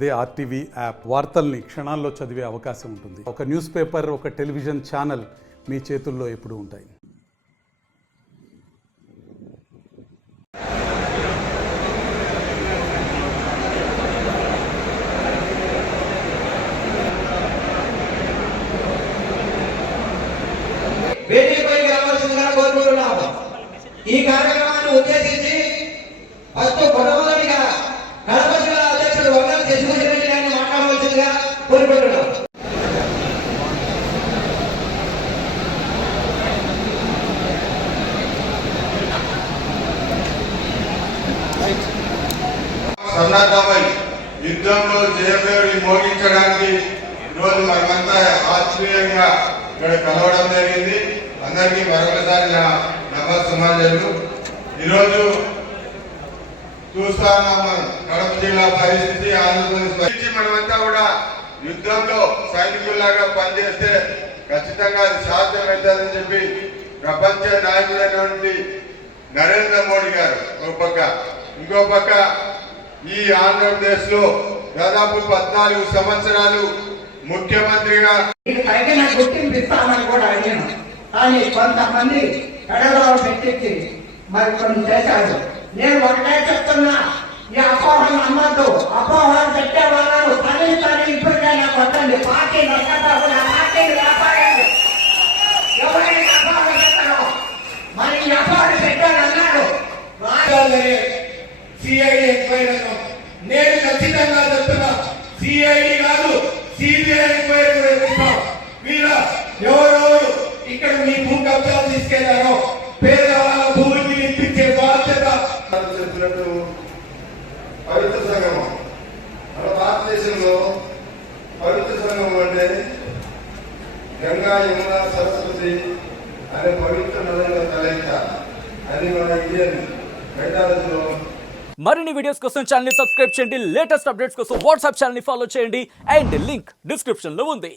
అదే RTV app వార్తల్ని క్షణాల్లో చదివే అవకాశం ఉంటుంది. ఒక న్యూస్ పేపర్, ఒక టెలివిజన్ ఛానల్ మీ చేతుల్లో ఎప్పుడూ ఉంటాయి. ఈ కార్యక్రమాన్ని ఉద్దేశించి ఫస్ట్ మొట్టమొదటిగా కడప జిల్లా అధ్యక్షుడు వంగల శశిభూషణ్ గారిని మాట్లాడవలసిందిగా కోరుకుంటున్నాం. సందర్భమై యుద్ధంలో జయభేరి మోగించడానికి ఈరోజు మనమంతా ఆత్మీయంగా ఇక్కడ కలవడం జరిగింది. అందరికీ మరొకసారి నా నమస్సుమాంజలు. ఈరోజు చూస్తాం కడప జిల్లా పరిస్థితి, ఆంధ్రప్రదేశ్ మనమంతా కూడా యుద్ధంలో సైనికుల్లాగా పనిచేస్తే ఖచ్చితంగా అది సాధ్యమవుతుందని చెప్పి ప్రపంచ నాయకుడైనటువంటి నరేంద్ర మోడీ గారు ఒక పక్క, ఇంకో పక్క ఈ ఆంధ్రప్రదేశ్ లో దాదాపు 14 సంవత్సరాలు ముఖ్యమంత్రిగా తగిన గుర్తింపు ఇస్తామని కూడా అడిగాను. కానీ కొంతమంది కడలో పెట్టించి మరి కొన్ని చేశారు. నేను ఒకటే చెప్తున్నా, ఈ అపోహలు నమ్మద్దు. అపోహలు పెట్టే వాళ్ళు తల్లి ఇప్పటికైనా కొట్టండి. పార్టీ నష్టపోకుండా పార్టీని వ్యాపారండి. ఎవరైనా అపోహలు పెట్టారు, మరి ఈ అపోహలు పెట్టారన్నాడు. సిఐడి ఎంక్వైరీ నేను ఖచ్చితంగా చెప్తున్నా, సిఐడి కాదు సిబిఐ ఎంక్వైరీ నిర్వహిస్తాం. మీరు ఎవరెవరు ఇక్కడ మీ భూ కబ్జాలు తీసుకెళ్లారో పేదవాళ్ళ భూమిని ఇప్పించే బాధ్యత. చెప్పినట్టు పవిత్ర సంగమం మన భారతదేశంలో పవిత్ర సంగమం అంటే గంగా, యమున, సరస్వతి అనే పవిత్ర నదుల కలయిక. అది మన ఇండియన్ మెటాలజీలో. మరిన్ని వీడియోస్ కోసం ఛానల్ ని సబ్స్క్రైబ్ చేయండి. లేటెస్ట్ అప్డేట్స్ కోసం వాట్సాప్ ఛానల్ ని ఫాలో చేయండి. అండ్ లింక్ డిస్క్రిప్షన్ లో ఉంది.